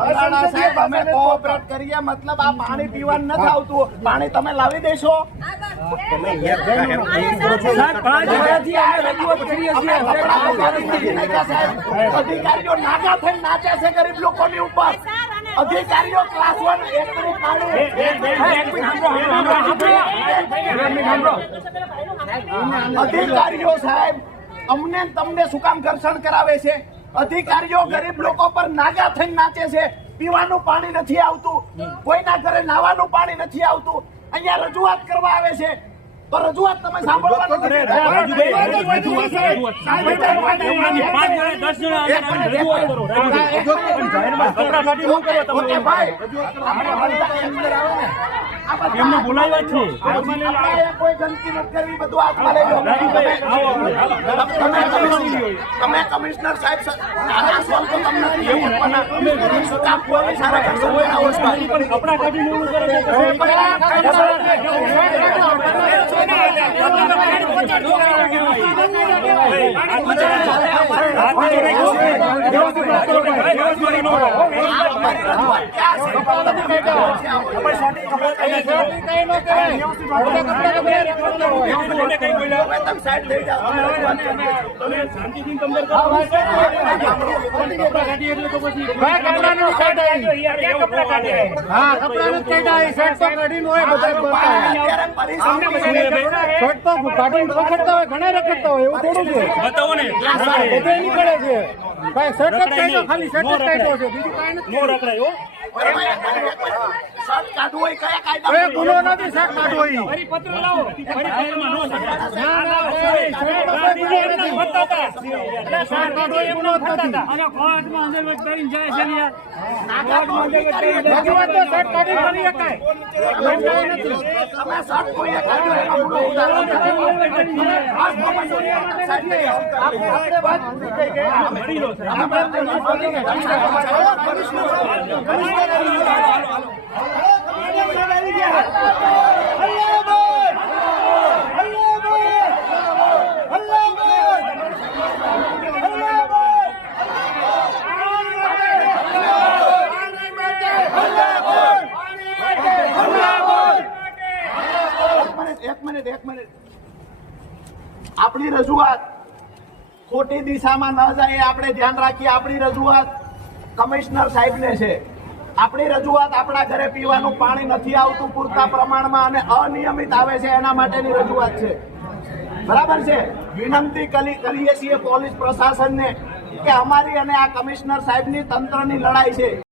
સંગાડા સાહેબ અમે કોઓપરેટ કરીએ, મતલબ આ પાણી પીવાનું નથી આવતું, પાણી તમે લાવી દેશો? અધિકારીઓ નાગા થઈને નાચે છે ગરીબ લોકોની ઉપર. અધિકારીઓ ક્લાસ 1 અધિકારીઓ સાહેબ અમને તમને શું કામ ઘર્ષણ કરાવે છે? અધિકારીઓ ગરીબ લોકો પર નાગા થઈને નાચે છે. પીવાનું પાણી નથી આવતું, કોઈના ઘરે નાવાનું પાણી નથી આવતું, અહીંયા રજૂઆત કરવા આવે છે તો રજૂઆત તમે સાંભળવાનું નથી. એમને બોલાવ્યા છે, કોઈ ગંદકી નથી કરવી, બધું હાથમાં લઈ લો. તમે કમિશનર સાહેબ આના સોલ્વ તો તમને કપડા કાઢીને એવું કરે ઘણા રખડતા હોય એવું થોડું છે. બતાવો ને બધે નીકળે છે ભાઈ. શર્ટ જ કાઢ્યો, ખાલી શર્ટ જ કાઢ્યો છે, બીજું કાંઈ નથી. નો રખડાય હો. શર્ટ કાઢવું હોય કયા કાયદા? કોઈ ગુનો નથી શર્ટ કાઢવો ઈ. પત્ર લાવો. ફાઇલમાં નો શર્ટ કાઢવો એ ગુનો જ નથી. અને કોર્ટમાં અંદર કરીને જાય છે ને યાર. રજૂઆત તો શર્ટ કાઢી કરી શકાય. એમ કાંઈ નથી. તમે શર્ટ કોઈએ કાઢ્યો એમાં ગુનો ઉતારો નથી. આપણે વાત પૂરી થઈ ગઈ. એક મિનિટ આપણી રજૂઆત ખોટી દિશામાં ન જાય આપણે ધ્યાન રાખીએ. આપણી રજૂઆત કમિશનર સાહેબને છે. આપણી રજૂઆત આપણા ઘરે પીવાનું પાણી નથી આવતું પૂરતા પ્રમાણમાં અને અનિયમિત આવે છે એના માટેની રજૂઆત છે. બરાબર છે. વિનંતી કરીએ છીએ પોલીસ પ્રશાસનને કે અમારી અને આ કમિશનર સાહેબની તંત્રની લડાઈ છે.